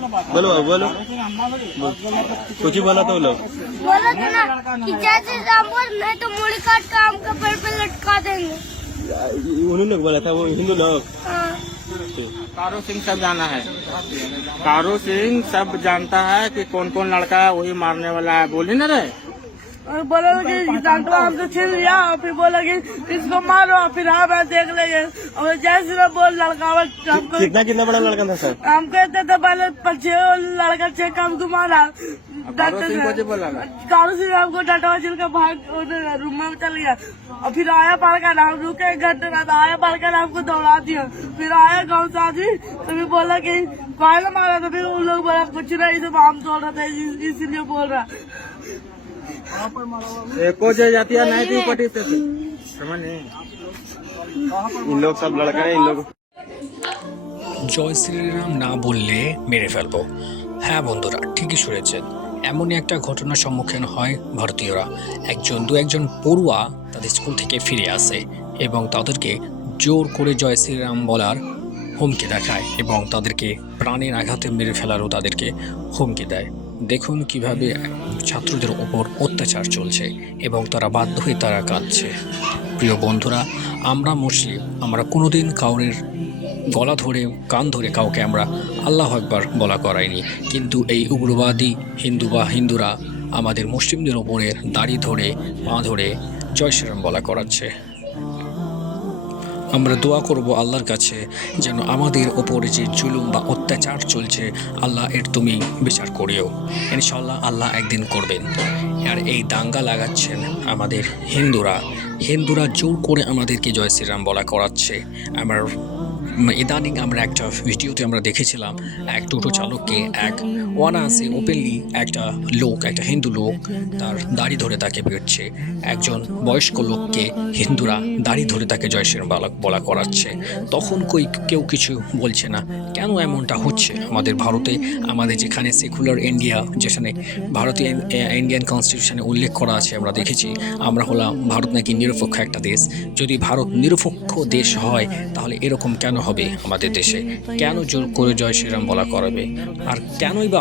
बोलो बोलो कुछ ही बोला तो लोग बोला था ना कि जैसे राम बोल नहीं तो मूड़ी काट के आम के पेड़ पे लटका देंगे। उन्हीं लोग बोला था, वो हिंदू लोग। हाँ। कारो सिंह सब जाना है, कारो सिंह सब जानता है कि कौन कौन लड़का है वही मारने वाला है, बोली ना रे। और बोला कि डंडा हमसे छीन लिया और फिर बोला कि इसको मारो, फिर हाँ मैं देख लेंगे। और जैसे मैं बोल लड़का हमको कितना कितना बड़ा लड़का था सर? हम कहते थे पहले 6 लड़का 6 काम को मारा। कारो सिंह को बोला ना। कारो सिंह हमको डंडा छिल के भाग रूम में चल गया। और फिर आया पड़ का नाम रुके 1 घंटे बाद आया पड़ का नाम को दौड़ा दिया। फिर आया गाँव से आदमी तो फिर बोला कि कौन मारा, तो फिर उन लोग बोला कुछ नहीं, सब आम तोड़ रहा था इसीलिए बोल रहा। एको जो जाती है नहीं थी पटी से समझ नहीं। इन लोग सब लड़का है, इन लोग জয় শ্রীরাম না বললে মেরে ফেলবো। হ্যাঁ বন্ধুরা, ঠিকই শুনেছেন, এমনই একটা ঘটনার সম্মুখীন হয় ভারতীয়রা। দু একজন পড়ুয়া তাদের স্কুল থেকে ফিরে আসে এবং তাদেরকে জোর করে জয় শ্রীরাম বলার হুমকি দেখায় এবং তাদেরকে প্রাণের আঘাতে মেরে ফেলারও তাদেরকে হুমকি দেয়। দেখুন কিভাবে ছাত্রদের ওপর অত্যাচার চলছে এবং তারা বাধ্য হয়ে তারা কাঁদছে। প্রিয় বন্ধুরা, আমরা মুসলিম, আমরা কোনোদিন কাউরের গলা ধরে কান ধরে কাউকে আমরা আল্লাহু আকবার বলা করাইনি, কিন্তু এই উগ্রবাদী হিন্দুরা আমাদের মুসলিমদের ওপরে দাড়ি ধরে পা ধরে জয় শ্রীরাম বলা করাচ্ছে। আমরা দোয়া করব আল্লাহর কাছে যেন আমাদের ওপরে যে জুলুম বা অত্যাচার চলছে আল্লাহ এর তুমি বিচার করিও। ইনশাআল্লাহ আল্লাহ একদিন করবেন। আর এই দাঙ্গা লাগাচ্ছেন আমাদের হিন্দুরা জোর করে আমাদেরকে জয় শ্রীরাম বলা করাচ্ছে। ইদানিং আমরা একটা ভিডিওতে আমরা দেখেছিলাম এক টোটো চালককে এক অনায়াসে ওপেনলি একটা হিন্দু লোক তার দাড়ি ধরে তাকে পিটছে। একজন বয়স্ক লোককে হিন্দুরা দাড়ি ধরে তাকে জয় শ্রীরাম বলা করাচ্ছে। তখন কেউ কিছু বলছে না। কেন এমনটা হচ্ছে আমাদের ভারতে? আমাদের যেখানে সেকুলার ইন্ডিয়া, যেখানে ভারতীয় ইন্ডিয়ান কনস্টিটিউশনে উল্লেখ করা আছে, আমরা দেখেছি আমরা হলাম ভারত নাকি নিরপেক্ষ একটা দেশ। যদি ভারত নিরপেক্ষ দেশ হয় তাহলে এরকম কেন হবে আমাদের দেশে? কেন জোর করে জয় শ্রীরাম বলা করাবে? আর কেনই বা